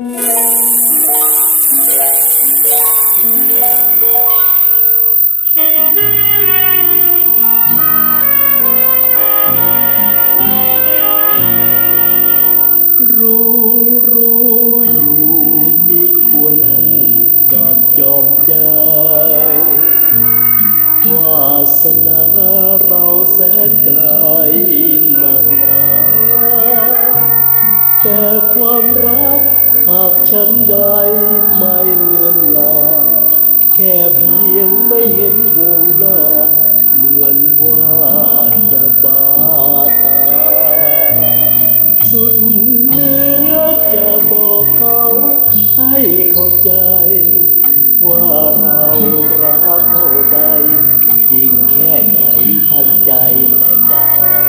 รู้รู้อยู่มีควรคู่กับจอมใจ วาสนาเราแสนไกลหนักหนาแต่ความรักากฉันใดไม่เลือนลา แค่เพียงไม่เห็นวงหน้า เหมือนว่าจะบาตา สุดเลือจะบอกเขาให้เข้าใจ ว่าเรารักเท่าใด จริงแค่ไหนทั้งใจและกาย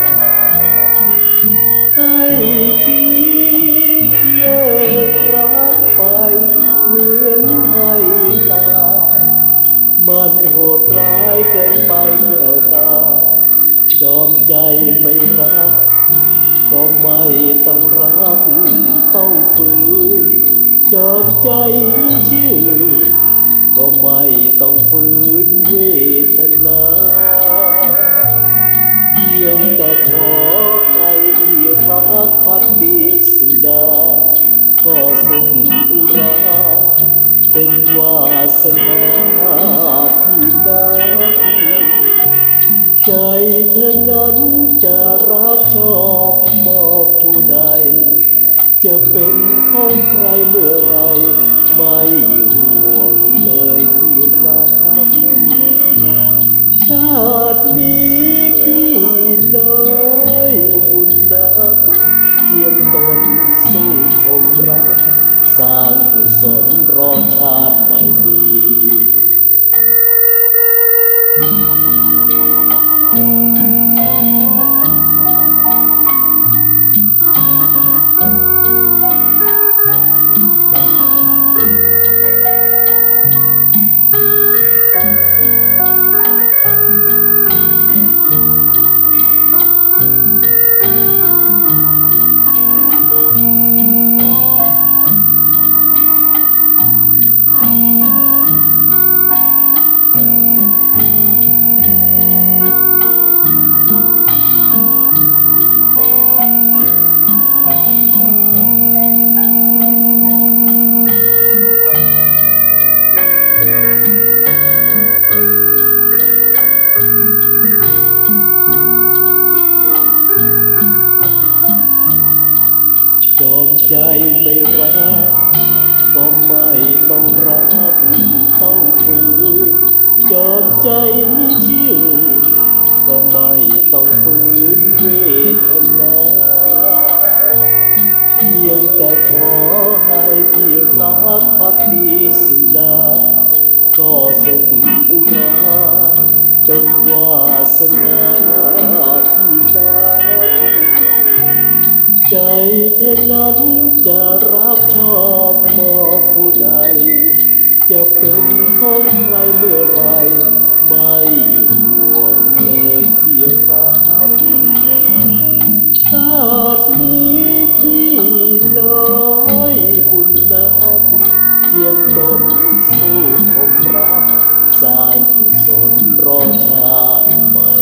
มันโหดร้ายเกินไปแก้วตา จอมใจไม่รัก ก็ไม่ต้องรักต้องฝืน จอมใจไม่ชื่อ ก็ไม่ต้องฝืนเวทนาเพียงแต่ขอให้ที่รักพักดีสุดา ก็สุขอุรา เป็นวาสนาพี่นักใจเธอนั้นจะรักชอบมอบผู้ใด จะเป็นของใครเมื่อไร ไม่ห่วงเลยที่รักชาตินี้พี่น้อยบุญนักเจียมตนสู้คงรัก สร้างกุศลรอชาติไม่มี จอมใจไม่รักก็ไม่ต้องรับต้องฝืนจอมใจไม่เชื่อก็ไม่ต้องฝืนเวทนา ยงแต่ขอให้พี่รักพักดีสุดา ก็สุขอุรา เป็นวาสนาพี่นักใจเธอนั้นจะรับชอบมอบผู้ใด จะเป็นของใครเมื่อไร ไม่ห่วงเลยที่รัก น้อยบุญนักเจียมตนสู้คมรักสายกุศลรอชาติใหม่